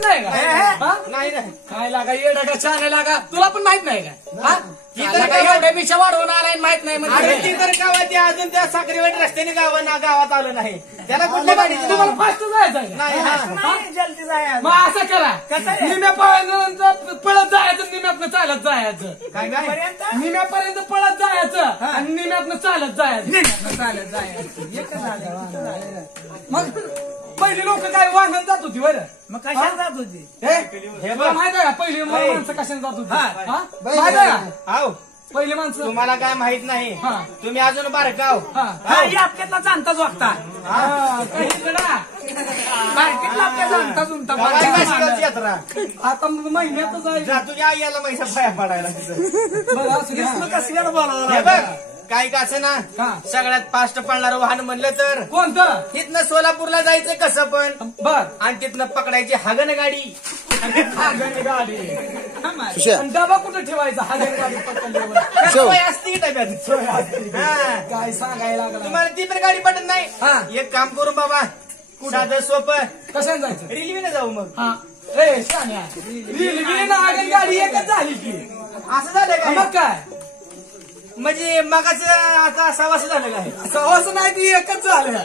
नाही का? नाही नाही काय लागा येडा का छान लागा तुला पण माहित नाही का? एवढ्या मिशा वाढवून आलाय माहित नाही म्हणजे ती तर गावात अजून त्या साखरेवाडी रस्त्याने गावात आलं नाही त्याला कुठल्या गाडीची तुम्हाला फास्ट जायचं नाही जल्दी जायचं मग असं करा निम्यापर्यंत पळत जायचं निम्यातनं चालत जायचं काय काय निम्यापर्यंत पळत जायचं आणि निम्यातनं चालत जायचं मग पहिली लोक काय वाहन जात होती बरं मग कशाने जात होती हे माहित आहे का पहिली माणसं कशाने जात होती माहित आहे का पहिली माणसं तुम्हाला काय माहित नाही तुम्ही अजून बारकाव आपल्यातला जाणताच वागता यात्रा आता महिन्यातच आहे तुझ्या आईला पैसा पाया पडायला काय का असं ना सगळ्यात फास्ट पळणारं वाहन म्हणलं तर कोणतं तिथनं सोलापूरला जायचं कसं पण बर आणि तिथनं पकडायची हागण गाडी डबा कुठं ठेवायचा हागण गाडी पकडल्यावर सोय असती काय सांगायला लागलं तुम्हाला ती पण गाडी पटत नाही एक काम करू बाबा साधं सोपं कशाने जायचं रेल्वेने जाऊ मग रेल्वेनं हागण गाडी एकच झाली की असं झालं का मग काय म्हणजे मगाच आता सवास झालं काय सवास नाही ती एकच झालं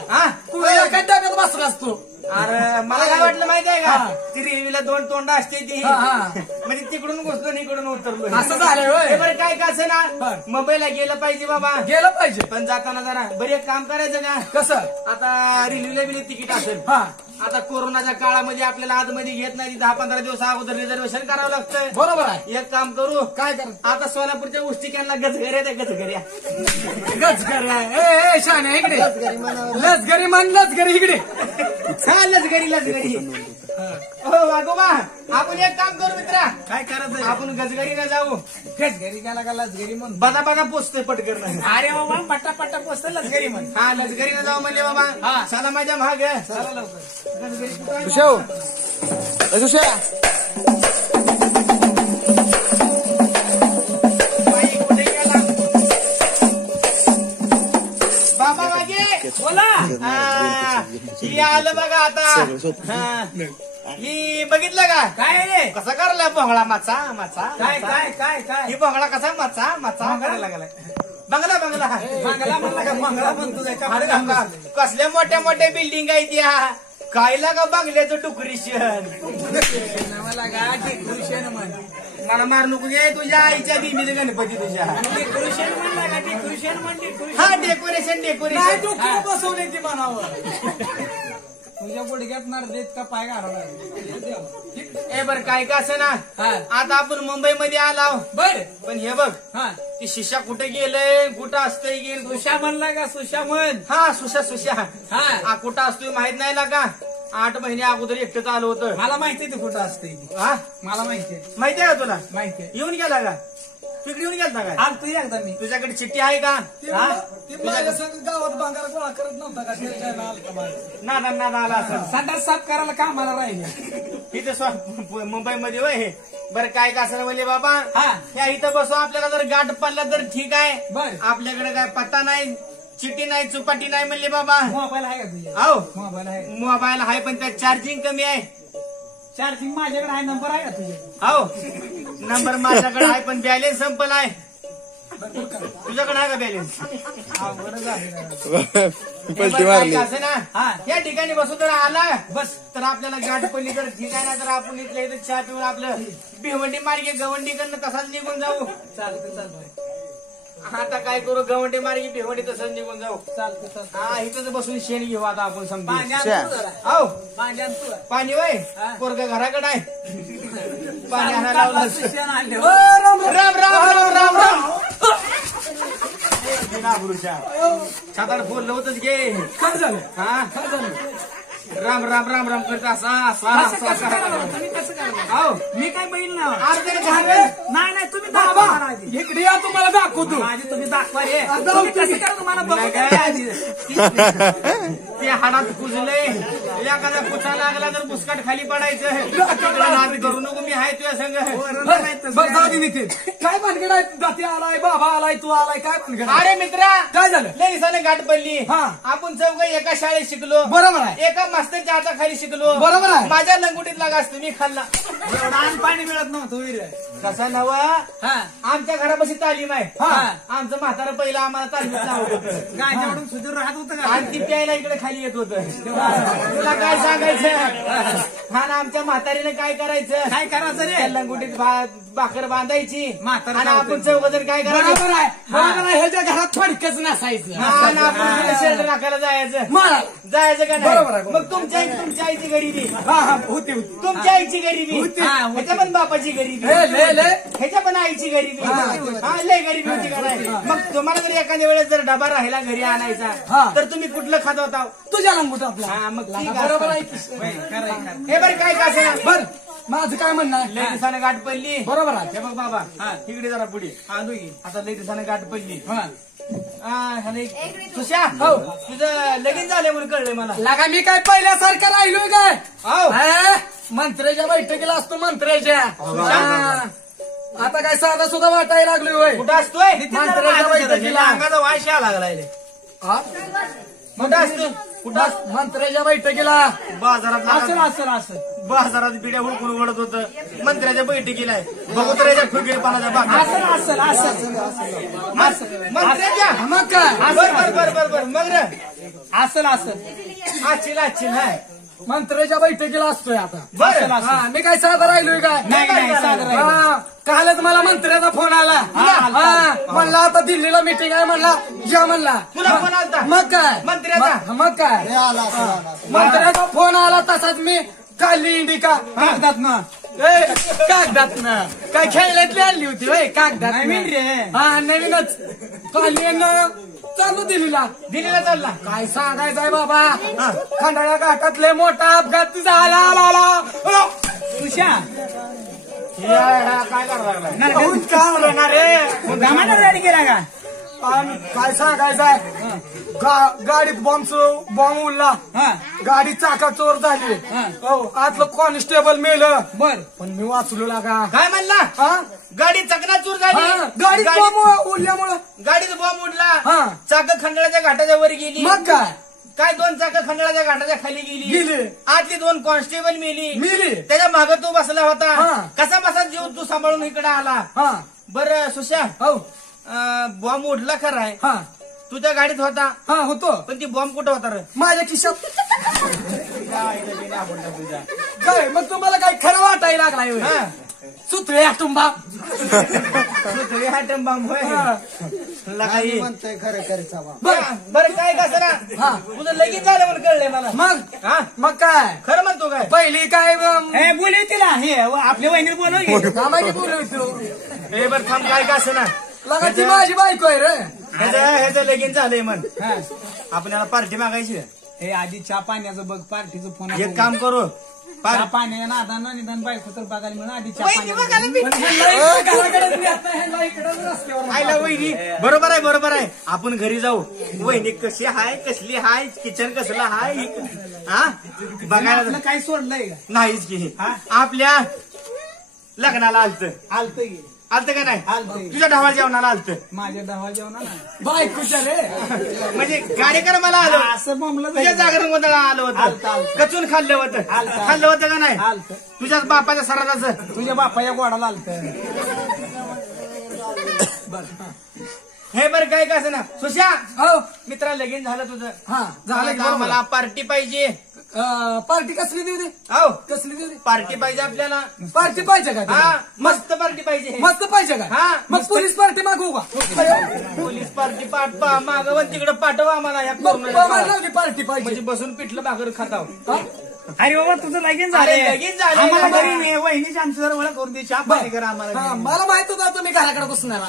एकाच डब्यात बसला असतो अरे मला काय वाटलं माहिती आहे का ती रेल्वेला दोन तोंड असते ती म्हणजे तिकडून घुसलो इकडून उतरलो असं झालं बरं काय का असं ना मुंबईला गेलं पाहिजे बाबा गेलं पाहिजे पण जाताना जरा बरं एक काम करायचं का कसं आता रेल्वेला बिले तिकीट असेल आता कोरोनाच्या काळामध्ये आपल्याला आतमध्ये घेत नाही 10-15 दिवस अगोदर रिझर्वेशन करावं लागतं बरोबर आहे एक काम करू काय कर आता सोलापूरच्या उष्टिक्यांना गजघऱ्या त्या गजघऱ्या शाने इकडे लसघरी म्हण लसघरी इकडे लसघरी हो वागोबा आपण एक काम करू मित्रा काय करायचं आपण गजघरीला जाऊ गजघरी काय लागा लसघरी म्हण बदा पोचतोय पटकर नाही अरे बाबा पट्टा पोचतोय लसघरी म्हण लसघरीला जाऊ म्हणले बाबा चला माझ्या महाग चला लवकर बाबा मागे बोला ही आलं बघा आता ही बघितलं का काय रे कसा करला भोंगळा माचा काय काय काय काय ही भोंगळा कसा माचा करायला लागलाय बंगला म्हणला का बंगला म्हणतो कसल्या मोठ्या मोठ्या बिल्डिंग आहे त्या काय लागा बंगल्याचं डेकोरेशन मला मार नको घे तुझ्या आईच्या दिंडीचे गणपती तुझ्या डेकोरेशन म्हणला का डेकोरेशन बसवले ती म्हणावं तुझ्या गुडघ्यात मार देत का पाय घालवला बर काय का असं ना आता आपण मुंबईमध्ये आला बर पण हे बघ ती शिशा कुठे गेलंय कुठं असतंय गेल सुशा म्हणला का सुशा म्हण सुशा कुठं असतोय माहित नाही का 8 महिने अगोदर एकटंच आलं होतं मला माहितीये ते कुठं असतंय मला माहितीये आहे का तुला माहितीये येऊन गेला का तिकडे येऊन गेलता काय तू एकदा मी तुझ्याकडे चिठ्ठी आहे का गावात बांगाला गोळा करत नव्हता का नादा आला असं संडास साफ करायला कामाला राहिले इथं मुंबईमध्ये वय हे बरं काय का असं म्हणले बाबा या इथं बसू आपल्याला जर गाठ पडला तर ठीक आहे बर आपल्याकडे काय पत्ता नाही चिठ्ठी नाही चुपाटी नाही म्हणले बाबा मोबाईल आहे का तुझ्या मोबाईल आहे पण त्यात चार्जिंग कमी आहे चार्जिंग माझ्याकडे आहे नंबर आहे का तुझ्या नंबर माझ्याकडे आहे पण बॅलेन्स संपलाय तुझ्याकडे आहे का बॅलेन्स असं ना या ठिकाणी बसू तर आला बस तर आपल्याला गाठ पडली तर ठीक आहे ना तर आपण इथल्या इथं चहा पिऊन आपलं भिवंडी मार्गे गवंडीकडनं तसाच निघून जाऊ चालतं आता काय करू गवंडी मार्गी भिवंडी तसंच निघून जाऊ चालतं इथंच बसून शेण घेऊ आता आपण समजा पाणी वय पोरग घराकडे आहे पाणी आणायला सात आठ फोन लावतच घे काय झालं राम राम राम राम करता असा मी काय बैल ना नाही तुम्ही दाखवा इकडे या तुम्हाला दाखवतो तुम्ही दाखवा रे तुम्हाला ते हाडात कुजले एखादा कुचा लागला तर मुस्काट खाली पडायचं तिकडे नाद करू नको मी आहे तुझ्या संग नितीन काय भानगड आहे जाती आलाय बाबा आलाय तू आलाय काय भानगड अरे मित्रा काय झालं लय दिवसाने गाठ पडली आपण चौघ एका शाळेत शिकलो बरोबर आहे एका मास्तरच्या हाताखाली शिकलो बरोबर आहे माझ्या लंगुटीतला घास तुम्ही खाल्ला एवढा पाणी मिळत नव्हतं कसा नवा आमच्या घरापाशी तालीम आहे आमचं म्हातारा पहिला आम्हाला तालीम लावत होतं गायच्याकडून सुधीर राहत होतं का आणि ती प्यायला इकडे खाली येत होतं तुला काय सांगायचं हा ना आमच्या म्हातारीने काय करायचं काय करायचं रे त्या लंगुटीत भाकर बांधायची म्हातारा आणि आपण चौघजण काय करायचं बरोबर आहे बरोबर आहे ह्याच्या घरात फडकच नसायचं आपण शेल्टर राखायला जायचं मला जायचं का बरोबर नाही आहे, मग तुमच्या आईची गरीबी होती होती तुमच्या आईची गरीबी होती. ह्याच्या पण बापाची गरीबी ह्याच्या पण आईची गरीबी हा लय गरीबी होती का नाही मग तुम्हाला जर एखाद्या वेळेस जर डबा राहिला घरी आणायचा तर तुम्ही कुठलं खात होता तुझ्या लंगूट आपला हा मग ठीक बरोबर आहे आहे हे बरं काय का बर माझं काय म्हणणं आहे लय दिवसानं गाठ पडली बरोबर आहे हे बघ बाबा इकडे जरा पुढे आता लय दिवसानं गाठ पडली तुझ्या तुझं लगीन झालं म्हणून कळलंय मला लागा मी काय पहिल्यासारखं राहिलोय काय हो मंत्र्याच्या बैठकीला असतो मंत्र्याच्या आता काय साधा सुद्धा वाटायला लागलोय होय कुठं असतोय मंत्र्याच्या बैठकीला अंगाचा वाश यायला लागलाय कुठं असतो कुठं मंत्र्याच्या बैठकीला बाजारात बाजारात बिड्या हुडकून ओढत होतं मंत्र्याच्या बैठकीला बघुतऱ्याच्या ठुकीरपणाच्या मंत्र्याच्या मग काय बर मग रे असल आचिल हाय मंत्र्याच्या बैठकीला असतोय आता बरं मी काय साधा राहिलोय काय कालच मला मंत्र्याचा फोन आला म्हणला आता दिल्लीला मीटिंग आहे म्हणला या म्हणला तुला फोन आलता मग काय मंत्र्याचा मग काय मंत्र्याचा फोन आला तसाच मी काढली इंडिका कागदात ना काय खेळण्यातली आणली होती होय कागदात नवीनच काढली चालू दिल्लीला चालला काय सांगायचंय बाबा खंडाळ्या घाटातले मोठा अपघात झाला तुझ्या काय करायला रेडी केला का काय सांगायचंय गाडीत बॉम्ब उडला गाडी चाका चोर झाली आतलं कॉन्स्टेबल मेलं बर पण मी वाचलो लागा काय म्हणला गाडी चकनाचूर झाली गाडी बॉम्ब उडल्यामुळं गाडीत बॉम्ब उडला चाक खंडाळ्याच्या घाटाच्या वर गेली मग काय दोन चाक खंडाळ्याच्या घाटाच्या खाली गेली आतली दोन कॉन्स्टेबल मेली त्याच्या मागे तू बसला होता कसा बसा जीव तू सांभाळून इकडे आला बरं सुशा बॉम्ब उडला खरं आहे तू त्या गाडीत होता होतो पण ती बॉम्ब कुठं होता रे माझ्या खिशात काय मग तुम्हाला काय खरं वाटायला लागलाय सुत्रे टुंबा सुत्रे हा टंबा म्हणतोय खरं बरं काय कसं ना तुझं लगीन झालं म्हणून कळलंय मला मग काय खरं म्हणतो काय पहिली काय बोलली तिला हे आपल्या वहिनी बोलवतो हे बरं थांब काय कसं ना लगा ती माझी बायको आहे रे ह्याचं लगीन झालंय म्हण आपल्याला पार्टी मागायची हे आधी चहा पाण्याचं बघ पार्टीचं फोन एक काम करू चहा पाण्या नादान निदान बायको तर बघायला मिळून आधी आईला वहिनी बरोबर आहे आपण घरी जाऊ वहिनी कशी हाय कसली हाय किचन कसलं हाय बघायला काय सोडलंय नाहीच की आपल्या लग्नाला आलत का नाही तुझ्या ढवाळ जेवणाला आलत माझ्या ढवाळ जेवणाला बायकोच्या रे म्हणजे कार्यक्रमाला आलो असं बोंबलं तुझ्या जागरण गोंधळा आलं होतं कचून खाल्लं होतं का नाही तुझ्या बापाच्या सराजाचं तुझ्या बापाच्या गोडाला आलत हे बरं काय कसं ना सुशा मित्रा लगीन झालं तुझं झालं मला पार्टी पाहिजे पार्टी कसली देऊ दे कसली देऊ दे पार्टी पाहिजे आपल्याला पार्टी पाहिजे का मस्त पार्टी पाहिजे मस्त पाहिजे का मग पोलीस पार्टी मागवू का पोलीस पार्टी मागवून तिकडे पाठवा आम्हाला पार्टी पाहिजे म्हणजे बसून पिठलं भाकर खाताव अरे बाबा तुझं लगीन झालं आम्हाला घरी वहिनीची आमची जरा ओळख करून दे चहा पाणी करा आम्हाला मला माहित होतं तुम्ही घराकडे बसणार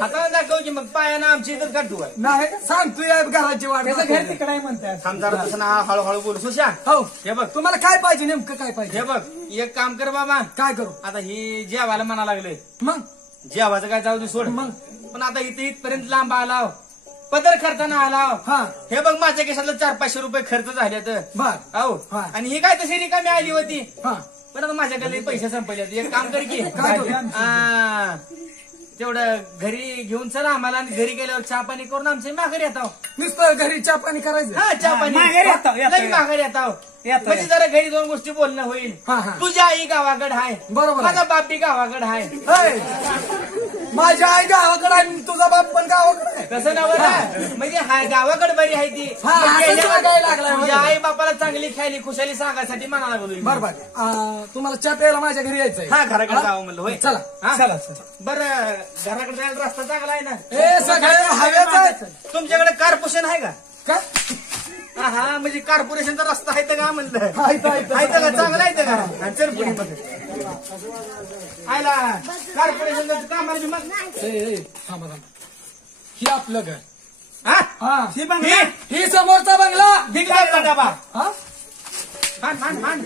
हाताला दाखव की मग पायानं आमची इथं काढू नाही सांगतोय घराची वाट घर तिकडे म्हणतात समजा तसं ना हळूहळू बोलू सुशा हे बघ तुम्हाला काय पाहिजे नेमकं काय पाहिजे हे बघ एक काम कर बाबा काय करू आता ही जेवायला म्हणा लागले मग जेवायचं काय जाऊ दे सोड मग पण आता इथपर्यंत लांब आला पदर करताना आला हा हे बघ माझ्या केसातलं 400-500 रुपये खर्च झाले तर बर हो हा. आणि ही काय तशी रिकामी आली होती हा पण आता माझ्याकडे पैसे संपले एक काम कर की काय करू? हा, तेवढं घरी घेऊन चला आम्हाला आणि घरी गेल्यावर चहा पाणी करून आमचे माघारी येतो नुसतं घरी चहा पाणी करायचं हा चहा पाणी माघारी येतो, येतो. लई माघारी येतो म्हणजे जरा घरी 2 गोष्टी बोलणं होईल हा, हा. तुझी आई गावाकडे आहे बरोबर आहे. माझा बाप बी गावाकडे आहे होय. माझी आई गावाकडे आहे आणि तुझा बाप पण गावाकडे आहे. कसं नाव म्हणजे गावाकडे बरी आहे ती हा, असं सांगायला लागलाय. तुझ्या आई बापाला चांगली खायली खुशाली सांगायसाठी म्हणाला बोलू बरोबर तुम्हाला चहा प्यायला माझ्या घरी यायचंय हा घराकडे जावं म्हणलं होय चला हा? चला चला. बरं घराकडे जायला रस्ता चांगला आहे ना हे सगळे हवेच आहेत तुमच्याकडे कार्पोरेशन आहे का काय हा म्हणजे कॉर्पोरेशनचा रस्ता आहे तर का म्हणलं आहे तर, आहे तर. आहे तर का चांगला आहे तर का हा, चल पुढे बघ आयला कॉर्पोरेशनचं काम आहे मग थांबा थांबा ही आपलं घर हा हा ही बंगला. ही समोरचा बंगला दिगला डबा हा हाण हाण हाण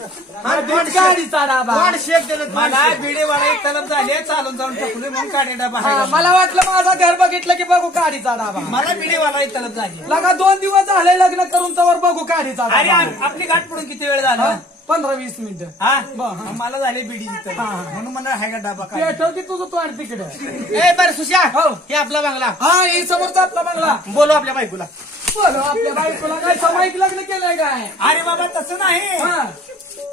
गाडीचा डाबा वाढ शेक देतात मला वाढ शेक. बिडीवाडा एक तलब झाले चालून जाऊन टाकले म्हणून काढे डबा हा, आहे. मला वाटलं माझं घर बघितलं की बघू गाडीचा डाबा मला बिडीवाडा एक तलब झाली लगा 2 दिवस झाले लग्न करून तवर बघू गाडीचा अरे डाबा आपली गाठ पडून किती वेळ झाला 15-20 मिनिटं हा बरं. मला झाले बिडी तिथं हा, हा. म्हणून मला हाय का डबा काय पेटव की तुझं तोंड तिकडे ए बरं सुशा हो. हे आपला बंगला हा ही समोरचा आपला बंगला बोलो आपल्या बायकोला बोलो आपल्या बायकोला काय सामायिक लग्न केलंय काय अरे बाबा तसं नाही हा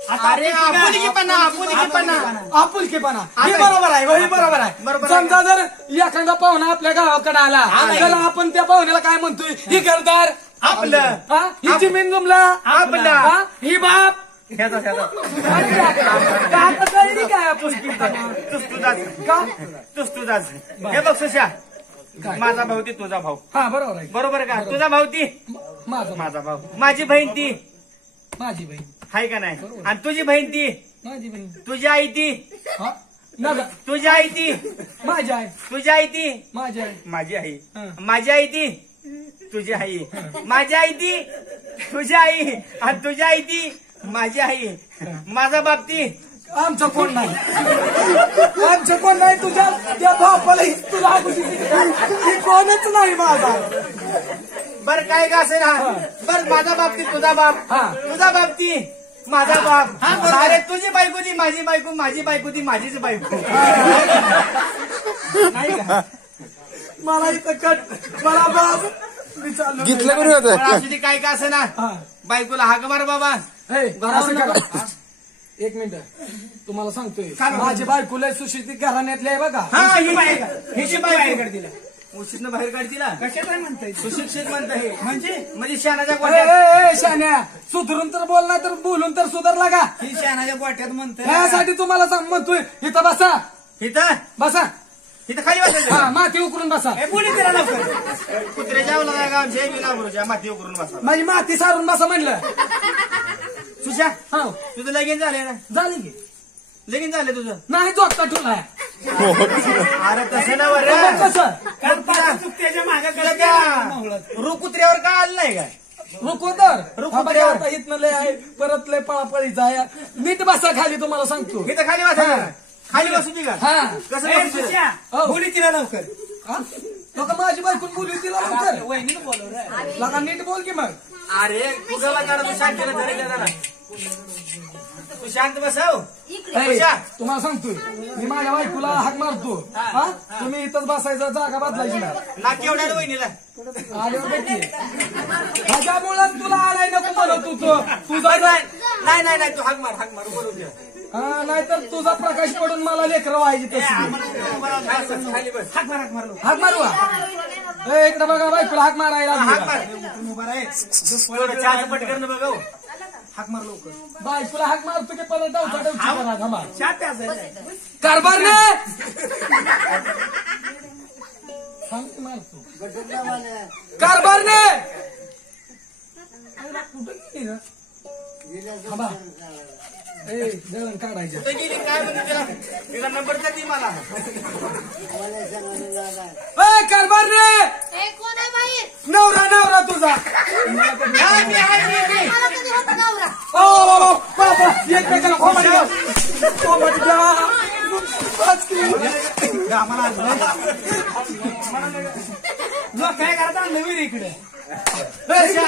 आता अरे आपली आपुलकीपणा आपुलकीपणा आपुलकीपणा हे आता- बरोबर आहे हे बरोबर आहे बरोबर आहे. समजा जर एखादा पाहुणा आपल्या गावाकडे आला तर आपण त्या पाहुण्याला काय म्हणतोय ही घरदार आपलं हा ही जमीन जुमला आपलं. हा? ही बाप ह्याचा ह्याचा आता तरी काय आपुलकीपणा का तुझ तुझाच हे बघ सुशा माझा भाऊ ती तुझा भाऊ हा बरोबर आहे बरोबर का तुझा भाऊ ती माझा माझा भाऊ माझी बहीण ती माझी बहीण हाय का नाही आणि तुझी बहीण ती माझी बहीण तुझी आई ती हा नका तुझी आई ती माझी आहे तुझी आई ती माझी आहे माझी आई हं. माझी आई ती तुझी आई माझी आई ती तुझी आई आणि तुझी आई ती माझी आई माझा बाप ती आमचं कोण नाही आमचं कोण नाही तुझ्या त्या बापाला तुला ही कोणच नाही माझा बर काय का असे ना बर माझा बाप ती तुझा बाप हा. तुझा बाप ती माझा बाप अरे तुझी बायको ती माझी बायको माझी बायको ती माझीच बायको नाही का मला इथं कट मला बाप मी चाललो घेतलं बरं होतं. पण असू दे काय का असे ना हा. बायकोला हाक मार बाबा हे, असं करा. एक मिनिट तुम्हाला सांगतोय माझी बायको लय सुशिक्षित घराण्यातली आहे बघा हा ही बाहेर हिची बायको दिला उशीतनं बाहेर काढतीला कशात आहे म्हणताय सुशिक्षित म्हणतं हे म्हणजे शानाच्या ए, गोट्यात ए, ए, शान्या सुधरून तर बोल नाही तर बोलून तर सुधारला का ही शहाणाच्या गोट्यात म्हणतोय ह्यासाठी तुम्हाला सांग म्हणतोय इथं बसा इथं बसा इथं खाली बसायचं हा माती उकरून बसा ए, बोली तिला लवकर कुत्र्याच्या आवला का आमच्या विनाबरोच्या माती उकरून बसा माझी माती सारून बसा म्हणलं सुशा हा तुझं लगीन झालंय ना झाली की लगीन झालं तुझं नाही जोगता ठेवलाय अरे तसं ना मग बरं कसं कारण पाच चुकत्याच्या मागे तुला त्या रुकुत्र्यावर का आलं नाही काय रुकोदर रुकोदर. आता इथनं लय आहे परत लय पळापळीचा आहे नीट बसा खाली तुम्हाला सांगतो इथं खाली बसायचं खाली बसू ती का हा कसं ए, बसू सुश्या, हो. बोली तिला लवकर हा? लोकं माझी बायकून बोलू तिला लवकर वहिनीनं बोलव रे. लगा नीट बोल की मग अरे तुझं जरा तू शांतीला धरे का जरा तू शांत बसाव ए, तुम्हाला सांगतोय मी माझ्या बायकोला हाक मारतो हा तुम्ही इथंच बसायचं जागा बदलायची ना ना केवढ्या वहिनीला आल्यावर भेटते ह्याच्यामुळं तुला आलाय नको म्हणत होतो तुझा नाही नाही नाही तू हाक मार बोलू दे हा नाहीतर तुझा प्रकाश पडून मला लेकरं व्हायची तशी खाली बस हाक मारा, हाक मारलो. हाक मारू ए, इकडे बघा बायकोला हाक मारायला हाक लागली. मार तुम्ही उभा राहा. एवढं चहाचं पटकन बघाव हाक मार लवकर बायकोला हाक मारतो की परत डावचा डावची करा थांबा चहा प्यायचा कारभार ने सांग की मारतो कारभार ने कुठं गेली ना थांबा ए दळण काढायचं कुठे गेली काय म्हणते तिला तिला नंबर तर दी मला ए कारभार ने ए, कोण आहे बाई? नवरा नवरा तुझा काय मी आहे मी. मला कधी होता नवरा? ओ बाबा बाबा एकमेकाला खोमाडी घ्या. खोमाडी घ्या. आज की. आम्हाला आज लय. लोक काय करतात नवीन इकडे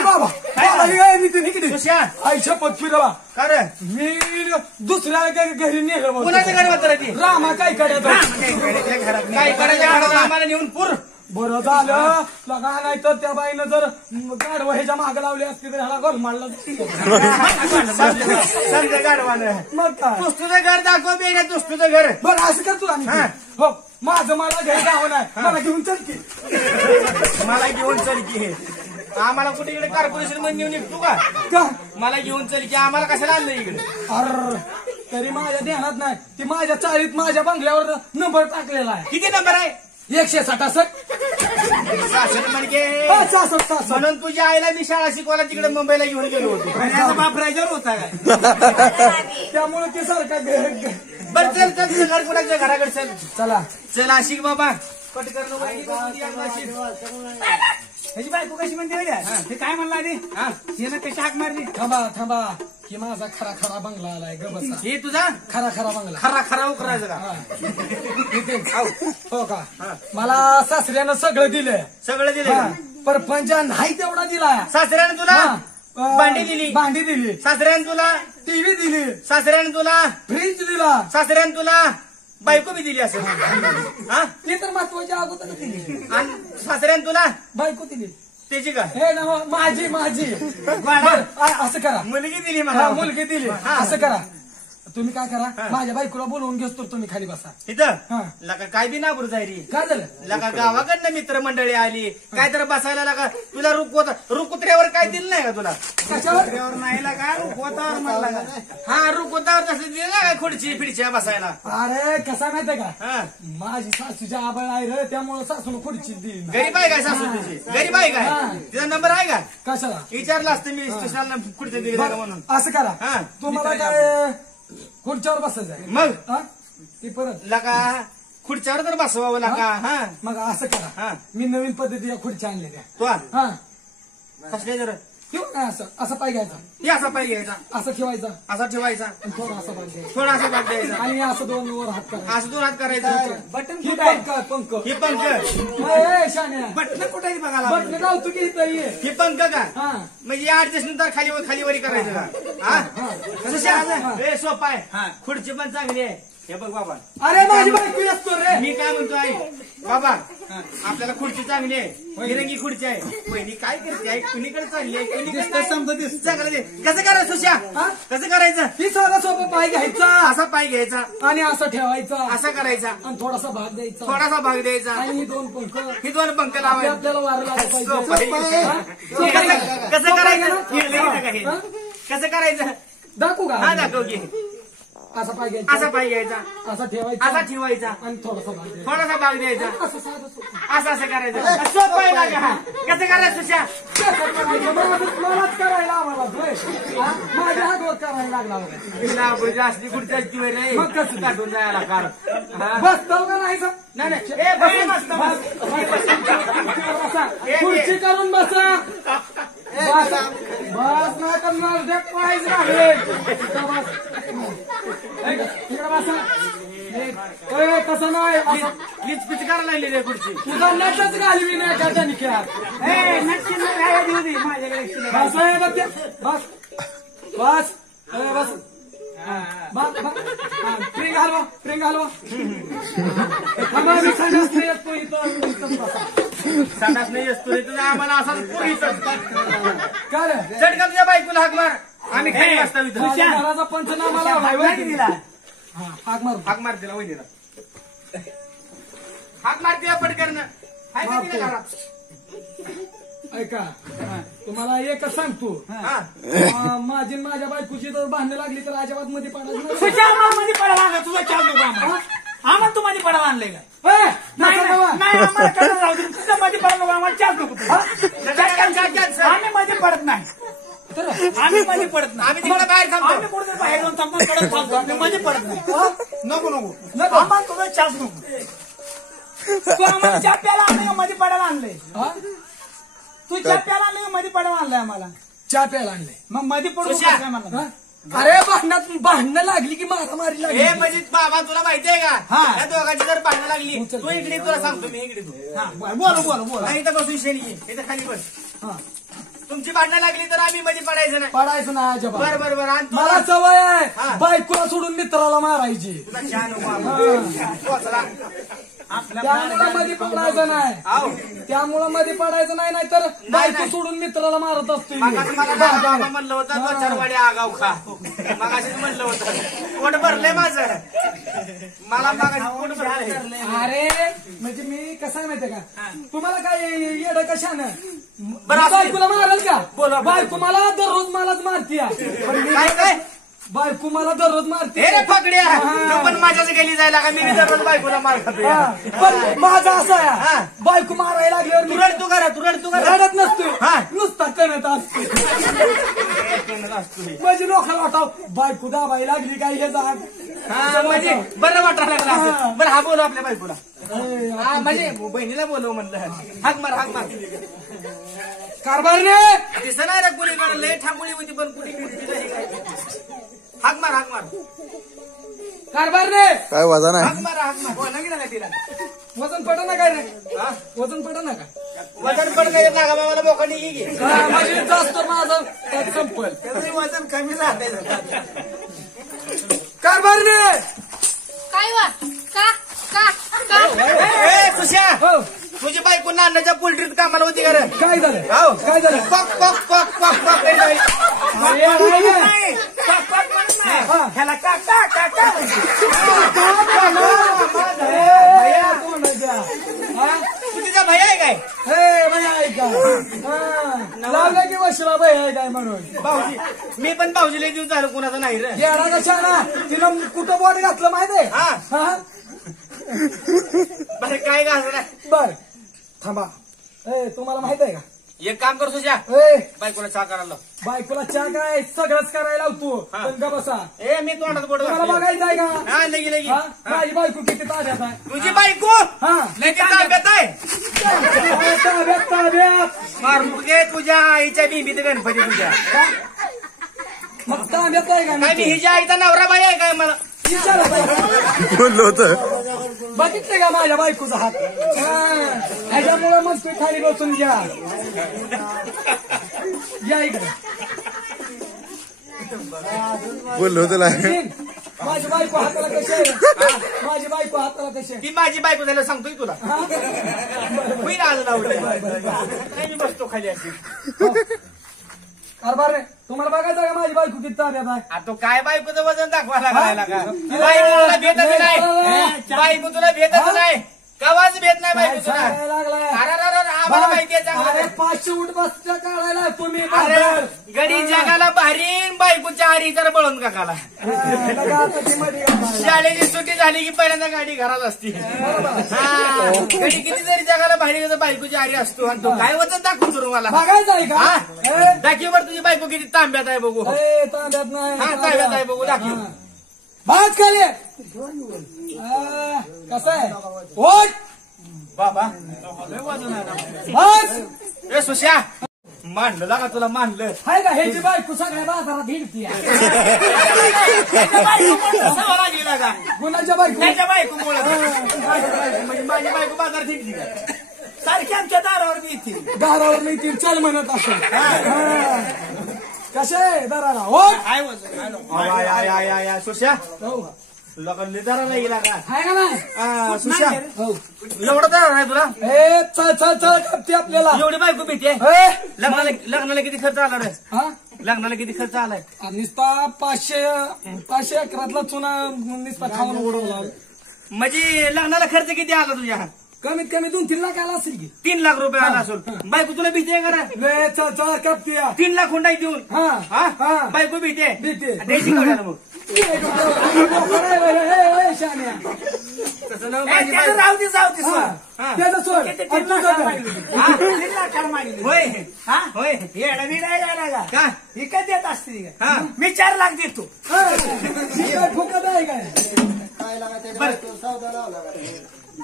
बाबा नितीन इकडे सुशा आई शपथ फिरवा का रे मी दुसऱ्या घरी नेलं कोणाच्या घरी होतं रे ती रामा काय करायचं काय करायचं आम्हाला नेऊन पूर बरं झालं लगा नाही तर त्या बाईनं जर गाडव ह्याच्या मागे लावली असती तर ह्याला घर मारला समजा गाडवानं मग काय तूच तुझं घर दाखव बी तूच तुझं घर बरं असं कर तुला हो माझं मला घरी जावं नाही मला घेऊन चल की मला घेऊन चल की आम्हाला कुठे इकडे कॉर्पोरेशन मध्ये नेऊन निघतो का का मला घेऊन चल की आम्हाला कशाला आणलं इकडे अर तरी माझ्या ध्यानात नाही ती माझ्या चाळीत माझ्या बंगल्यावर नंबर टाकलेला आहे किती नंबर आहे 167 सासर म्हणजे 66 म्हणून तुझ्या आईला मी शाळा शिकवायला तिकडे मुंबईला घेऊन गेलो होतो आणि याचा बाप राजावर होता काय त्यामुळे ते सारखं बरं चल चल तुझं घर कुणाच्या घराकडे चल चला चल आशिक बाबा पटकन ह्याची बायको कशी म्हणते ते काय म्हणला आधी हिनं कशी हाक मारली थांबा थांबा की माझा खरा खरा बंगला आलाय ग बसा हे तुझा खरा खरा बंगला खरा खरा उकरायचं का हो का मला सासऱ्यानं सगळं दिलंय सगळं दिलं परपंच नाही तेवढा दिलाय सासऱ्याने तुला भांडी दिली भांडी दिली सासऱ्याने तुला टीव्ही दिली सासऱ्याने तुला फ्रीज दिला सासऱ्याने तुला बायको बी दिली असेल हा ती तर महत्वाच्या अगोदर दिली आणि सासऱ्याने तुला बायको दिली त्याची का हे ना माझी असं करा मुलगी दिली हा, मला मुलगी दिली असं करा तुम्ही काय करा माझ्या बायकोला बोलवून घेस तर तुम्ही खाली बसा इथं हा लका काय बी नाबरू जायरी काय झालं लका गावाकडनं मित्रमंडळी आली काय तर बसायला लका तुला रुकुत्र्यावर काय दिलं नाही का तुला कशावर नाही लका रुकवतावर म्हणला का हा रुकवतावर तसं दिलं ना काय खुर्ची फिडच्या बसायला अरे कसा माहितीये का हा माझी सासूची आबळ आहे रे त्यामुळे सासून खुर्ची दिली गरीब आहे काय सासू तुझी गरीब आहे काय तिचा नंबर आहे का कशाला विचारलं असतं मी स्टेशनला खुर्ची दिली का म्हणून असं करा हा तुम्हाला काय खुर्च्यावर बसायचं आहे मग हा? ती परत लका खुर्च्यावर तर बसवावं लका हा मग असं करा हा मी नवीन पद्धतीच्या खुर्च्या आणलेल्या तो हा कसल्या जर किंवा काय असं असं पाय घ्यायचा हे असा पाय घ्यायचा असं ठेवायचा असा ठेवायचा आणि थोडा असा पाय घ्यायचा थोडासा भाग द्यायचा आणि असं दोन वर हात करायचा असं दोन हात करायचं बटन पंख ही पंख शाण्या बटन कुठे बघायला बटन लावतो की इथं ये ही पंख का हा म्हणजे ऍडजस्ट नंतर खालीवरी करायचं का सोपा आहे खुर्ची पण चांगली आहे हे बघ बाबा अरे माझी बायको असतो रे मी काय म्हणतो आहे बाबा आपल्याला खुर्ची चांगली आहे हिरंगी खुर्ची आहे वहिनी काय करते आहे कुणीकडे चालली आहे कुणीकडे चांगलं दे कसं करायचं सुशा कसं करायचं ही साधा सोपा पाय घ्यायचा असा पाय घ्यायचा आणि असं ठेवायचा असा करायचा आणि थोडासा भाग द्यायचा थोडासा भाग द्यायचा आणि ही दोन पंख ही दोन पंख लावायचे आपल्याला वारं लागलं सोपं आहे. पाहिजे कसं करायचं कसं करायचं दाखवू का हा दाखव की असा पाय घ्यायचा असा पाय घ्यायचा असा ठेवायचा असा ठेवायचा आणि थोडासा भाग द्यायचा थोडासा भाग द्यायचा असं साधं सोपं. असं करायचं सोपं आहे ना का? कसं करायचं सुशा मलाच करायला आम्हाला माझ्या हातवर करायला लागला होता जास्ती खुर्ची असती वय रे मग कसं? काढून जायला कार बसतो का नाही नाही नाही ए, बसून बसतो. खुर्ची करून बसा बस नाही तर मला पाहिजे लागले तिकडे बसा तसं नाही लिचपिच करायला लागली रे खुर्ची तुझा नटच घालवी नाही का त्यांनी खेळात बस बस बस बस प्रिंग हलवा प्रिंग हलवा येतो इथं सांगत नाही असतो रे तुझा आम्हाला असाच पुरी काय रे चढ का तुझ्या बायकोला हाक मार आम्ही खाली वाजता माझ्या घराचा पंचनामा लावलाय दिला हाक मारू हाक मार तिला वहिनीला हाक मार तिला पटकन हाय का तिला घरात? ऐका तुम्हाला एकच सांगतो हा. माझी माझ्या बायकोची जर भांडणं लागली तर अजिबात मध्ये पडायचं मध्ये पडायला आणलं तुझा चाल नको आम्हाला तू मध्ये पडायला आणलंय का नाही आम्हाला करायला राहू दे तुझं मध्ये पडायला नको आम्हाला चाल नको आम्ही मध्ये पडत नाही आम्ही मध्ये पडत नाही आम्ही तिकडे बाहेर थांबतो आम्ही कुठे बाहेर जाऊन थांबतो पडत थांबतो आम्ही मध्ये पडत नाही नको आम्हाला तुझं चाल नको तू आम्हाला चहा प्यायला आणलं का मध्ये पडायला आणलंय तू चहा प्यायला आणलं का मध्ये पडायला आणलंय आम्हाला चहा प्यायला आणले मग मध्ये पडू सुशा. काय म्हणलं अरे भांडणं लागली की मारामारी लागली. हे म्हणजे बाबा तुला माहितीये का हा. या दोघांची जर भांडणं लागली तू इकडे तुला सांगतो मी इकडे तू हा, बोला नाही इथं बसून शेणी इथं खाली बस हा. तुमची भांडणं लागली तर आम्ही मध्ये पडायचं नाही. पडायचं ना अजिबात. बर बर बर आणि मला सवय हा. आहे बायकोला सोडून मित्राला मारायची. तुला छान पोचला त्यामुळं मध्ये पडायचं नाही. आहो त्यामुळं मध्ये पडायचं नाही, नाहीतर बायको सोडून मित्राला मारत असतो. मगाशी मला बाबा म्हणलं होतं 2-4 वाडी आगाव खा मगाशीच म्हणलं होतं पोट भरलंय माझं मला मगाशी पोट भरलंय. अरे म्हणजे मी कसं आहे माहितीये का, तुम्हाला काय येड कशानं बरं, असू दे. बायकोला मारल का? बोला. बायको मला दररोज मलाच मारती. काय काय बायको मला दररोज मारते. हे रे पकड्या तू पण माझ्याच गेली जायला का मी दररोज बायकोला मार खातो हा. पण माझा असं हा. आहे, बायको मारायला लागल्यावर मी तू रड तू करा रडत नसतोय, हा. नुसता कणत असतो. म्हणजे लोकांना वाटाव बायको दाबाई लागली काय हे जाग. हा म्हणजे बरं वाटायला लागलं हा. असं. बरं हा बोलव आपल्या बायकोला ए, हा म्हणजे बहिणीला बोलव म्हणलं हाक मार कारभार रे. दिसं नाही रे कुणीकडे लय थांबुली होती पण कुणी हाक मार कारभार रे. काय वजन आहे? हाक मार बोला की नाही तिला वजन पड ना काय रे, हा? वजन पड ना का. वजन पण नाही नागा बाबाला बोकाडी घे हा, म्हणजे जास्त माझं त्यात संपल. वजन कमी झालंय कारभार रे. काय वा का का का ए सुश्या हो तुझी बायको नानाच्या पोल्ट्रीत कामाला होती का रे? काय झालं, हो. काय झालं. पक पक पक पक पक हे नाही. अरे, अरे, अरे. हा. ह्याला काका काका भैया कोण आहे त्या? हा? तू तिचा भैया आहे काय हे भैया आहे का? हा. लावलं की वशिला भैया आहे काय म्हणून. भाऊजी मी पण भाऊजीला दिवस झालं कुणाचं नाही रे येडा कशा ना तिनं कुठं बोट घातलं माहितीये. हा. हा? बरं काय घास नाही बर थांबा. ए तुम्हाला माहित आहे का, एक काम कर सुश्या ए बायकोला चहा करायला बायकोला चहा काय सगळंच करायला लावतो. हा. पण ग बसा, ए मी तोंडात बोट तुम्हाला घातलं. बघायचं आहे का. हा लगी लगी हा? माझी बायको किती ताब्यात आहे. तुझी बायको हा लय ती ताब्यात आहे ताब्यात ताब्यात मार मुगे तुझ्या आईच्या बिंबीत गणपती तुझ्या मग ताब्यात आहे का. काय मी हिच्या आईचा नवरा बाई आहे काय मला विचारा बाई. बोललो होतं. बघितले का माझ्या बायकोचा हात. ह्याच्यामुळे मग तुम्ही खाली बसून घ्या. या इकडे. बोललो होतं ला. माझी बायको हाताला कशी आहे. माझी बायको हाताला कशी आहे. ती माझी बायको झालं सांगतोय तुला हा? होईल आज नाही मी बसतो खाली अशी कारभार रे, तुम्हाला बघायचं का माझी बायको किती ताब्यात आहे. आ तो काय बायकोचं वजन दाखवायला लागलाय का बायको तुला भेटत नाही बायको तुला भेटत नाही कवाच भेट नाही बायको तुला सांगायला लागलाय. अरे आम्हाला माहितीये अरे चांगलं 500 उठ बसच्या काढायला तुम्ही. अरे गडी जगाला भारी बायकोच्या हारी तर बळून का काला शाळेची सुट्टी झाली की पहिल्यांदा गाडी घरात असते हा गडी किती जरी जगाला भारी तर बायकोची हारी असतो आणि तो काय वजन दाखवतो तुम्हाला बघायचं आहे का. हा? ए, दाखव बरं तुझी बायको किती तांब्यात आहे बघू ए, ताब्यात नाही. हा तांब्यात आहे बघू दाखव हा. भात खाली. कसं आहे ओट बाबा भात ए सुश्या मानलं लागा तुला मानलं आहे का. ह्याची बायको सगळ्या बाजारात हिंडती. सवा लागली लागा कुणाच्या बायको. त्याच्या बायको मुळे म्हणजे माझी बायको बाजार ठिकली काय सारखी आमच्या दारावर बी येते. दारावर नाही ती चल म्हणत असं. कसे दाराला ओट काय वजन सुश्या लगा लिदाराला गेला का आहे का नाही. सुश्या हो. एवढा दरार आहे तुला ए चल चल चल कापते आपल्याला. एवढी बायको भीती आहे ए, लग्नाला किती खर्च आला रे हा? लग्नाला किती खर्च आलाय नुसता 500 एकरातला चुना नुसता खाऊन उडवला. म्हणजे लग्नाला खर्च किती आला तुझ्या कमीत कमी 2-3 लाख आला असेल की. 3 लाख रुपये आला असेल बायको तुला भीती आहे का रे? ले चल चल कापते. 3 लाख हुंडाई देऊन हा हा हा. बायको भीती आहे भीती. द्यायची कवड्याला मग शान्या. तसं ना ए, माझी त्याचं बायको जाऊ दे हा. हा. त्याचं सोड. किती आणि तुझं काय? हा? 3 लाखाला मागितली. होय हा? होय येडा बिडायला लागा. का ही काय देत असते का? हा मी 4 लाख देतो. हा. ही काय फुकट आहे काय.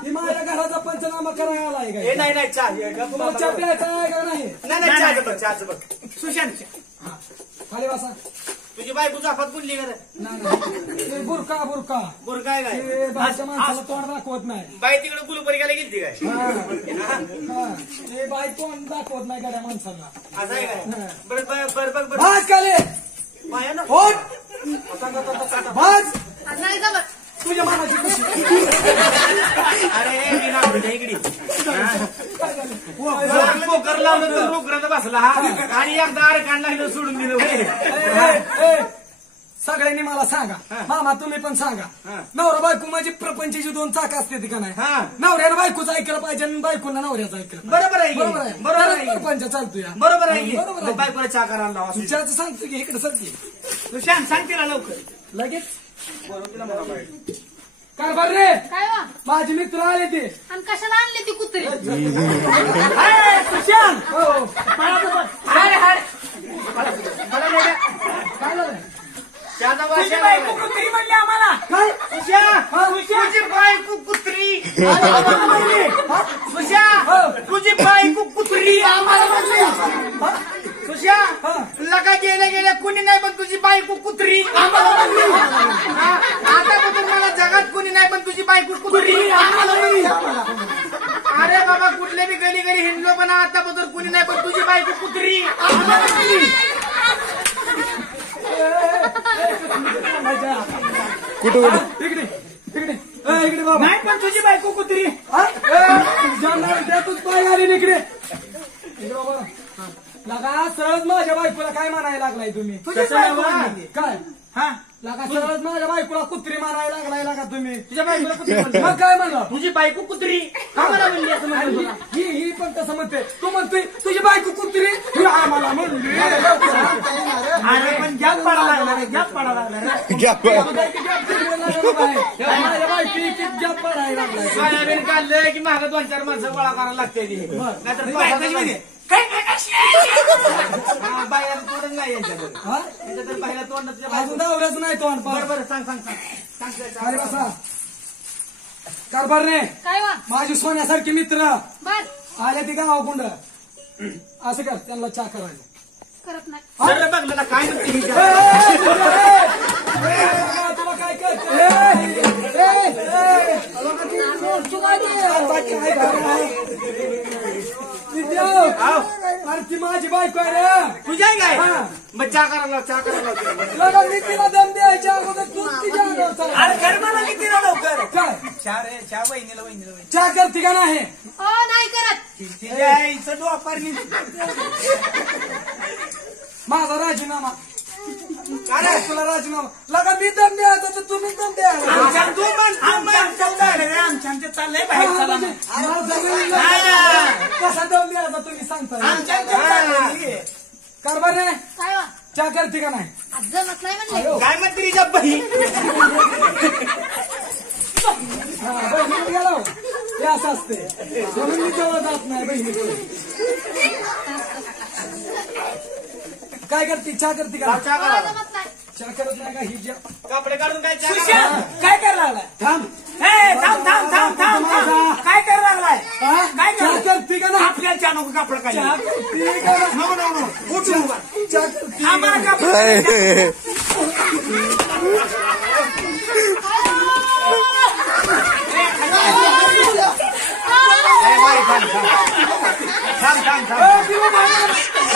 ही माझ्या घराचा पंचनामा करायला आलाय हे काय. नाही नाही चहा हे का? तुम्हाला चहा प्यायचा आहे का नाही. नाही नाही चहाचं बघ चहाचं बघ सुशांत खाली बसा. तुझी बायको जाफात बुडली का रे? नाही बुरका बुरका बरं काय काय ते बाईच्या माणसाला तोंड दाखवत नाही बाई तिकडे गुलबरी गेला गेली काय ते बाई तोंड दाखवत नाही का त्या माणसाला असं आहे काय बरं बरं बरं बरं भाज काले बाया ना होत भाज नाही जमत. तुझ्या मानाची कशी अरे मी नावडे इकडे पोकर लावलं तर नोकरानं बसला हा आणि एकदा अडकाण लागलं सोडून दिलं होय. सगळ्यांनी मला सांगा मामा तुम्ही पण सांगा नवरा बायको माझी प्रपंचाची दोन चाक असते का नाही नवऱ्यानं बायकोचं ऐकलं पाहिजे आणि बायकोनं नवऱ्याचं ऐकलं बरोबर आहे की? बरोबर आहे बरोबर आहे की? प्रपंच चालतो या बरोबर आहे की? बरोबर आहे. बायकोला चहा करायला लावा. विचारायचं सांगतो की इकडे सर तू शांत सांग तिला लवकर. लगेच कारभार रे काय वा माझे मित्र आले ते आणि कशाला आणली ती कुत्री? सुशांत हो हाय हाय मला नाही द्या. काय झालं चहाचा वास तुझी यायला बायको लागला. कुत्री म्हणली आम्हाला. काय सुशा, तुझी बायको कुत्री सुशा, तुझी बायको कुत्री सुशा, लगा गेल्या गेल्या कुणी नाही पण तुझी बायको कुत्री आता पण मला जगात कुणी नाही पण तुझी बायको कुत्री अरे बाबा कुठले बी गली गली हिंडलो पण आता पण कुणी नाही पण तुझी बायको कुत्री कुठं कुठं इकडे इकडे इकडे बाबा नाही पण तुझी बायको कुत्री. त्यातूच पाय आली ना इकडे इकडे बाबा लगा सरळ माझ्या बायकोला काय म्हणायला लागलाय तुम्ही तुझी बायको म्हणली. काय हा लगा सरळ माझ्या बायकोला कुत्री मारायला लागलाय लागा तुम्ही तुझ्या बायकोला कुत्री म्हणते. मग काय म्हणलं तुझी बायको कुत्री का मला म्हणली असं म्हणतो तुला? ही पण तसं म्हणते तू म्हणतोय तुझी बायको कुत्री ही आम्हाला म्हणली अरे पण गॅप पडा लागला रे, गॅप पडा लागला रे. गॅप माझ्या बायकी गॅप पडायला लागलाय सोयाबीन काढलं की मागं 2-4 माणसं गोळा करायला लागते नाहीतर बाहेर तोंडच नाही यांच्याकडे हा? याच्यात बाहेर तोंड अजून दावऱ्याचं नाही तोंड बरं बरं सांग सांग सांग अरे बसा कारभार रे काय वा माझी सोन्यासारखी मित्र बर आले ती गाव कुंड असं कर त्यांना चहा करायला करत नाही. सर बघ ना काय म्हणते ही? तुला काय अरे ती माझी बायको आहे रे तुझ्या आहे काय हा. मग चहा करायला चहा करायला लगा मी तिला दम द्यायच्या अगोदर तू तिच्या अंगावर चाल. अरे कर मला किती ना लवकर. काय चहा वहिनीला वहिनीला चहा करते का नाही हो नाही करत. तिच्या आईचं वापरणी. माझा राजीनामा काय तुला राजीनामा लगा मी दम द्यायचा तर तुम्ही दम द्या आमच्या चाललंय बाहेर चला मग. कसा दम द्यायचा तुम्ही सांगता कारभार रे काय वा चहा करते का नाही आज जमत नाही म्हणले. काय म्हणते तिच्या बहीण बहिणी गेलो हे असं असते म्हणून मी जवळ जात नाही बहिणी काय करते चहा करते का चहा हो, करा जमत नाही. चहा करत नाही का ही ज्या कपडे काढून काय चहा सुशांत, करा? काय करायला लागलाय? थांब ए, थांब थांब थांब थांब थांब. काय करायला लागलाय? हा? काय चहा करायला? करते का नाही आपल्याला चहा नको कापड काढ. चहा करते का नाही? नको नको नको. उठ उभा. चहा करते आम्हाला कापड हाय. ए, बाई, थांब, थांब. थांब, थांब, थांब.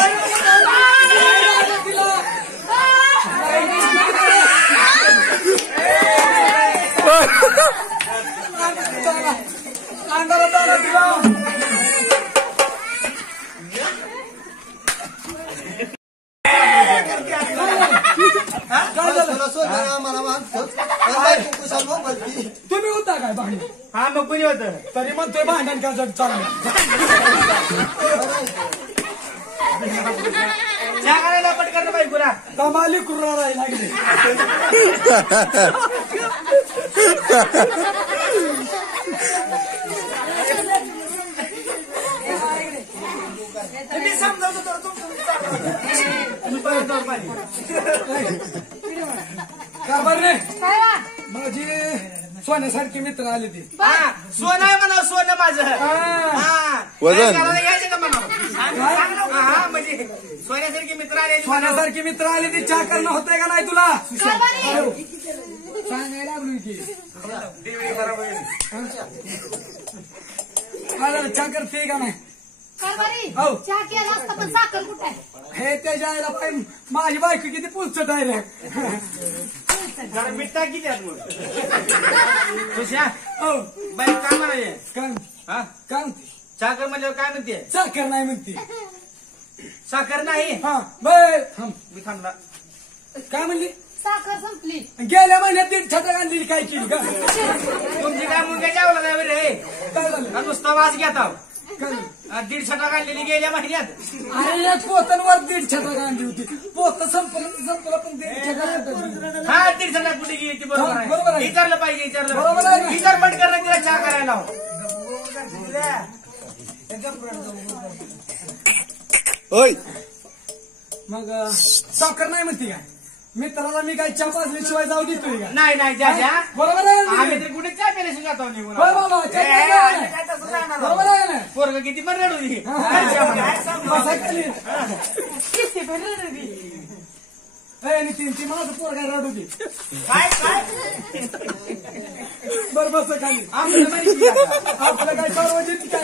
तुम्ही होता काय भांडण हा मग कोणी होतं तरी म्हणतोय भांडण का जग चाललं चहा करायला पटकन बायकोला कमाली कुर्रा राहायला लागली मी समजावतो तर कारभार रे काय वा माझी सोन्यासारखी मित्र आले ते हा सोनं आहे म्हणा सोनं माझं हा. हा वजन. काय करायला यायचं का म्हणा हा म्हणजे सोन्यासारखी मित्र आले सोन्यासारखी मित्र आली ती चहा करणं होतंय का नाही तुला कारभारी सांगायला लागलो की चहा करते का नाही कारभारी हो. चहा केला असता पण साखर कुठे आहे हे त्याच्या आईला पाहिजे माझी बायको किती पुलचट आहे रे जरा मिठा किती आहेत मग तुझ्या हो बाई काय म्हणाले काय हा काय साखर म्हणल्यावर काय म्हणते साखर नाही म्हणते साखर नाही हा बर थांब मी थांबला काय म्हणली साखर संपली गेल्या महिन्यात 1.5 छटाक आणली काय केली का तुमची काय मुंग्या जेवला नाही बरं रे काय झालं का नुसता वास घेता काय झालं? 1.5 छटा काढलेली गेल्या महिन्यात अरे एक पोतांवर 1.5 छटाक आणली होती पोत संपलं पण 1.5 छटाक हा 1.5 छटा कुठे गेली ती बरोबर हा, बरोबर आहे आहे. विचारलं पाहिजे बरोबर आहे विचारलं ना? विचार बंद करणं तिला चहा करायला लाव. ओय मग साखर नाही म्हणते काय मित्राला मी काय चहा पाजल्याशिवाय जाऊ देतोय का नाही नाही ज्या ज्या बरोबर आहे ना? आम्ही तर कुठे चहा प्यायला जातो निघून बरं बाबा, चहा प्यायला नाही. बरोबर आहे ना पोरग किती पण रडू बसा खाली. ए, नितीन ती माझं पोरगा रडू दे काय काय बरं बस खाली आम्हाला माहिती आहे का? आपलं काय सार्वजनिक काय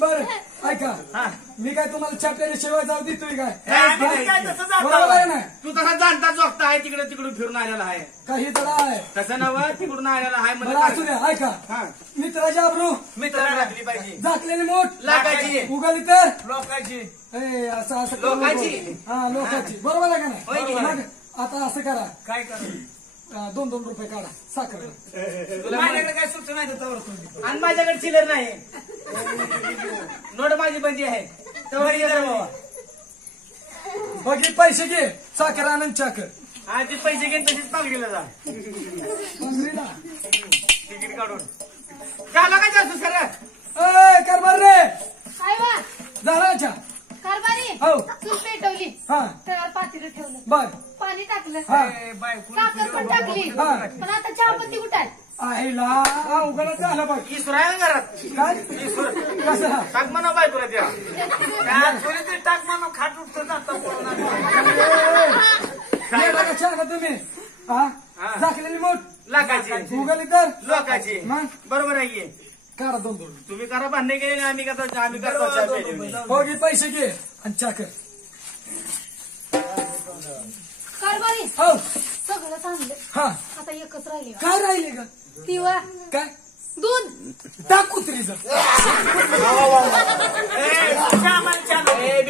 बरं ऐका हा. मी काय तुम्हाला चहा प्यायल्याशिवाय जाऊ देतोय काय काय तसं बरोबर आहे ना तू तसा जाणता जोगता आहे तिकडे तिकडून फिरून आलेला आहे काही तर आहे तसं नव तिकडून आलेला आहे बरं असू मला द्या ऐका हा मित्राच्या आबरू मित्राला घातली पाहिजे झाकलेली मोठ लागायची उगाली तर लोकांची ए, असं असं करू नको. लोकांची? हा लोकांची बरोबर आहे का होय की? नाही मग आता असं करा काय करू 2-2 रुपये काढा साखर माझ्याकडे काय सुचत नाही आणि माझ्याकडे चिल्लर नाही नोट माझी बंदी आहे तेव्हा ये जा बाबा बघी पैसे घे साखर आनंद चाकर हा ते पैसे घेऊन तशीच पालखीला जा मंदिरीला तिकीट काढून झाला का जास्त सर ए कारभार रे काय वा झाला चहा कारभारी हो. चूल पेटवली हा त्यावर पातेलं ठेवलं बर पाणी टाकलं हा साखर पण टाकली हा. पण आता चहापत्ती कुठे आहे आईला अवघडच झालं बघ इसुर आहे ना घरात काय इसुर कसं टाक म्हणा बायकोला त्या टाक म्हणा खाट उठतो गेला का चहा का तुम्ही हा झाकलेली मोठ लाखाची उगाली तर लोकाची मग बरोबर आहे काढा 2-2 तुम्ही करा भांडणे केले ना आम्ही करतो चहा प्यायले. हो घे पैसे घे आणि चाकर कारभारी हो सगळं चांगलं हा आता एकच राहिली काय राहिले का ती वा काय दूध टाक कुत्रीचं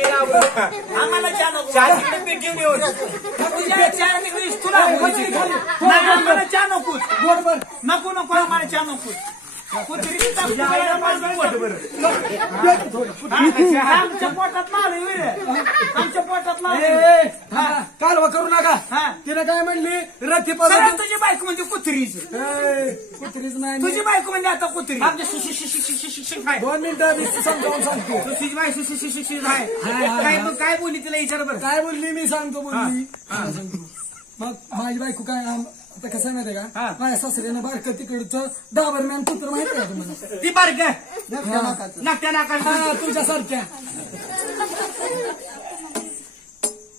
आम्हाला चहा तिकडे पीठ घेऊन येऊन तुला नाही आम्हाला चहा नकोच बरोबर नको नको आम्हाला चहा नकोच कुत्रीची टाकून आमच्या पोटात लावले आमच्या पोटात लावले कालवा करू नका हा. तिने काय म्हणली रथी सरळ पडत तुझी बायको म्हणजे कुत्रीच कुत्रीच नाही तुझी बायको म्हणजे आता कुत्री आमच्या शिक्षक आहे 2 मिनिटं मी समजावून सांगतो सुशील बाई सुशिक्षित आहे हा. काय मग काय बोलली तिला विचार बरं काय बोलली मी सांगतो बोलली सांगतो मग माझी बायको काय आता कसं आहे माहितीये का हा. माझ्या सासऱ्यानं बारकं तिकडचं डाबरमॅन कुत्र माहिती आहे का तुम्हाला ती बारक हा. नाकट्या नाकात हा तुझ्यासारख्या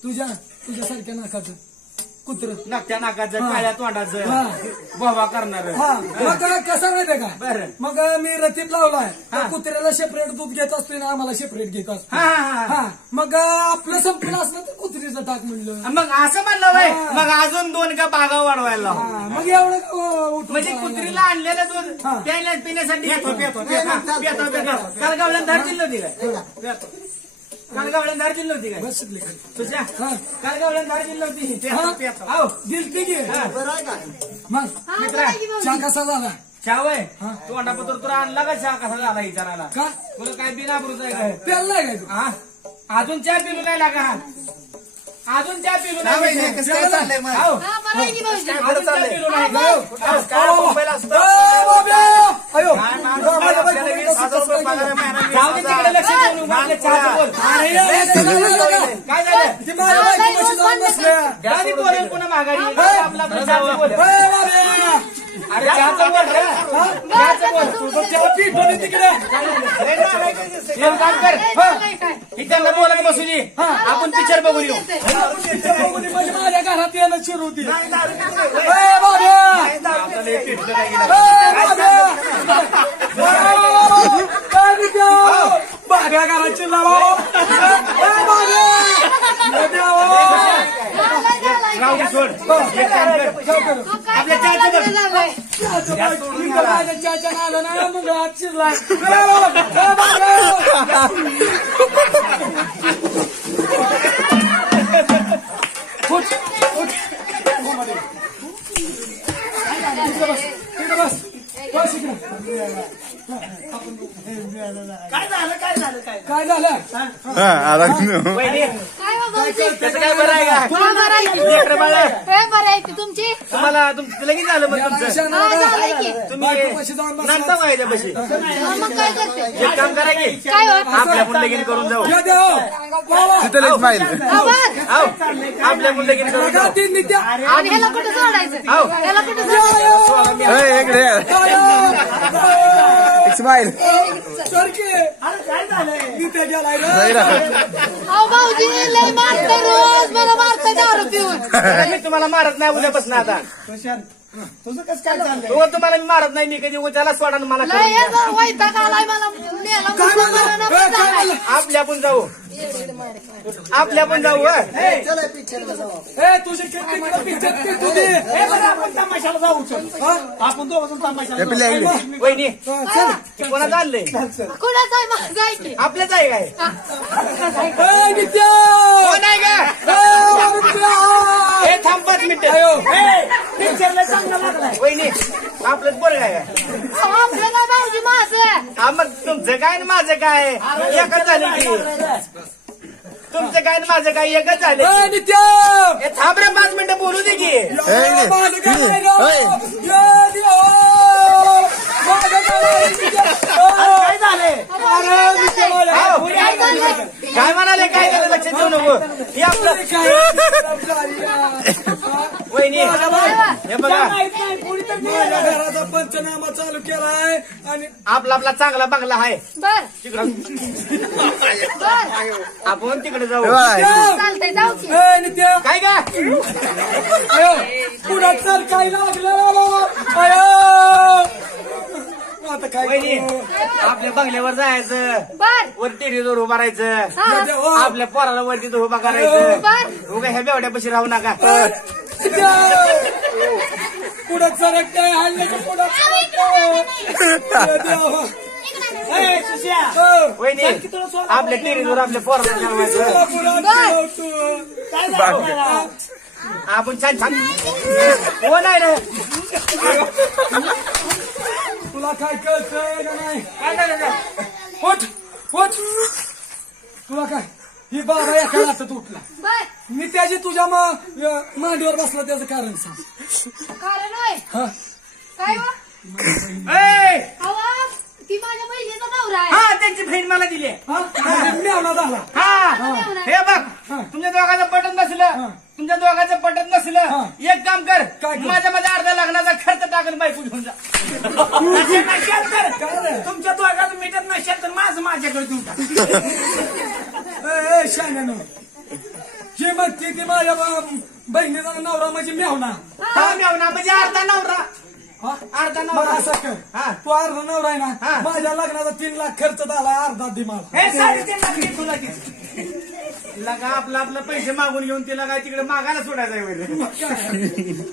तुझ्यासारख्या नाकाचं कुत्र नाकट्या नाकाचं हा. काळ्या तोंडाचं हा. बोबा करणार हा मग कसं माहितीये का बरं. मग मी रतीत लावलाय हा. त्या कुत्र्याला सेपरेट दूध घेत असतोय ना आम्हाला सेपरेट घेत असतो हा, हा, हा. हा मग आपलं संपलं असलं तर कुत्रीचं टाक म्हणलं मग असं म्हणलं वय हा. मग अजून 2 का बागा वाढवायला लाव. हा, मग एवढं उठून म्हणजे चालायला कुत्रीला आणलेलं दूध हा. प्यायला पिण्यासाठी कालगावल्यानं धार दिली नव्हती काय कालगावल्यानं धार दिली नव्हती काय बस शिकले खाली. तुझ्या हा. कालगावल्यानं धार दिली नव्हती हा? हो दिलती की हा. मग हा मित्रा, बरं आहे की भाऊजी? चहा कसा झाला चहा वय हा. तू अंडापत्र तुला आणला का चहा कसा झाला विचारायला का तुला काय बिनाबरूच आहे काय प्यायला काय तू हा अजून चहा पिलू नाही लागा अजून चहा पिलू नाही कसं काय चाललंय मग? हो. हा बरं आहे की भाऊजी? अजून चहा पिलू नाही अयो माझ्या बायकोला 20,000 रुपये पगार आहे महिना. जाऊ दे तिकडे लक्ष देऊ नको. आपल्या चहाचं बोल. काय झालं ती माझ्या बायको कशी जाऊन बसल्या गाडी बोलेल पुन्हा माघारी आपला आपला चहाचं बोल. अरे चहाचं बोल रे. त्याला पिठोली तिकडे एक काम कर ही त्यांना बोलत बसू दे. आपण पिक्चर बघून येऊ. म्हणजे माझ्या घरात यायला शिरू होती. भाड्या घराची लावा राहू दे सोड. एक काम कर आपल्या चहाचं बघ. माझ्या चाच्या नाला ना मग हात शिरलाय. काय झालं काय झालं काय झालं? वहिनी काय हो भाऊजी? त्याचं काय बरं आहे का? हा, बरं आहे की. लेकरं बाळं. हे बरं आहे की तुमची तुम्हाला तुमचं लगेच झालं मग तुमचं हा, झालंय की. तुम्ही नाचता व्हायच्या पशी. हा, मग काय करते एक काम करा की काय हो आपल्या मुलगीने करून जाऊ. तिथं स्माईल हा, बरं. आव आपल्या मुलगीने करून जाऊ. आणि ह्याला कुठं सोडायचं आव. ह्याला कुठं सोडायचं इकडे स्माईल काय झालंय अहो भाऊजी लय मारते रोज मला मारते दारू पिऊन. मी तुम्हाला मारत नाही उद्यापासून आता. तुझं कसं काय चाललंय तो तुम्हाला मी मारत नाही. मी कधी त्याला सोडा आणि मला लय करून द्या. वैताग आलाय मला नेला मुसलमानानं आपल्या पण जाऊ आपल्या पण जाऊ हं. चला पिक्चरला जाऊ. तुझे तुझे हे बरं आपण तमाशाला जाऊ चल. आपण दोघं तमाशाला पिल्ल्या जाऊ. इकडे वहिनी हे कोणाचं आणलंय? कुणाच आहे मग जाय की आपल्याच आहे काय? नित्या कोण आहे का? हे थांब 5 मिनिटं. हे, पिक्चरला चांगला लागलाय. वहिनी आपलंच पोरग आहे का? अहो, आपलं काय भाऊजी माझं हा मग तुमचं काय आणि माझं काय एकच झालं की. तुमचं काय आणि माझं काय एकच झालं. नित्या हे थांब रे 5 मिनिटं बोलू दे की. काय झालंय आव. काय झालं? काय म्हणाले काय झालं लक्षात देऊ नको. हे आपलं वहिनी हे बघा घराचा पंचनामा चालू केलाय आणि आपला आपला चांगला बंगला आहे बर तिकडं. बर आपण तिकडे जाऊ. चालतंय जाऊ की नित्या काय का पुढं चल काय लागलं आता काय वहिनी आपल्या बंगल्यावर जायचं. बर वर टेरीवर उभा राहायचं. हा आपल्या पोराला वरती उभा करायचं. बर उगा ह्या बेवड्यापाशी राहू नका. पुढं सरकताय हल्ल्याच्या पुढं ए, सुश्या. वहिनी आपल्या टेरीवर आपल्या पोराला ठेवायचं. काय झालं त्याला? आपण छान छान कोण आहे रे? तुला काय कळतंय का नाही? काय झालं? उठ उठ तुला काय ही बाबा एका रातात उठला. बर मी त्याची तुझ्या मांडीवर बसला त्याचं कारण सांग. कारण होय हा काय हो ए! अहो ती माझ्या बहिणीचा नवरा आहे हा त्यांची बहीण मला दिली. मेवना झाला. हा हे बघ तुमच्या दोघांचं पटत नसलं तुमच्या दोघांचं पटत नसलं एक काम कर माझ्या अर्ध्या लग्नाचा खर्च टाकून बायको घेऊन जा. नसेल तर तुमच्या दोघांचं मिटत नसेल तर माझ्याकडे देऊन टाक. शाण्यानं जे म्हणते ती माझ्या बहिणीचा नवरा म्हणजे मेवना. हा मेवना म्हणजे अर्धा नवरा. हा? अर्धा मग नवरा. असं कर हा. तू अर्धा नवरा आहे हा. ना माझ्या लग्नाचा 3 लाख खर्च झाला अर्धा दे मला. हे 3.5 लाख घे तुला ती. लगा आपलं पैसे मागून घेऊन तिला काय तिकडे मागायला सोडायचं आहे वगैरे. तू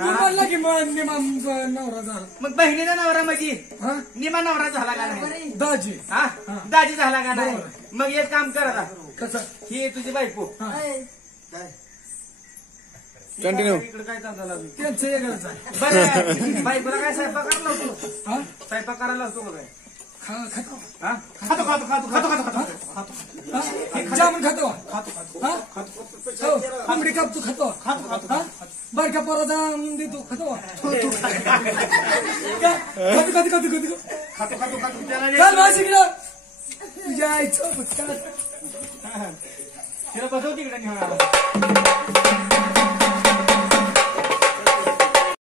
म्हणला की मग नवरा झाला. मग बहिणीचा नवरा म्हणजे हा निमा नवरा झाला का नाही? दाजी हा दाजी झाला का नाही? मग एक काम कर आता कसं ही तुझी बायको कंटिन्यू इकडे काय चाललं अजून? त्यांचं वेगळंच आहे. बरं बायकोला काय स्वयंपाक करायला लावतो? हा? स्वयंपाक करायला लावतो का काय? खातो हा? खातो खातो खातो खातो खातो खातो हा? जामून खातो हा? हो, आंबडी कापतो खातो बारक्या पोराचा देतो खातो कधी कधी कधी कधी खातो खातो खातो त्याला चल माझी इकडं तुझ्या आईचं तिला बसव तिकडे नेऊन आला.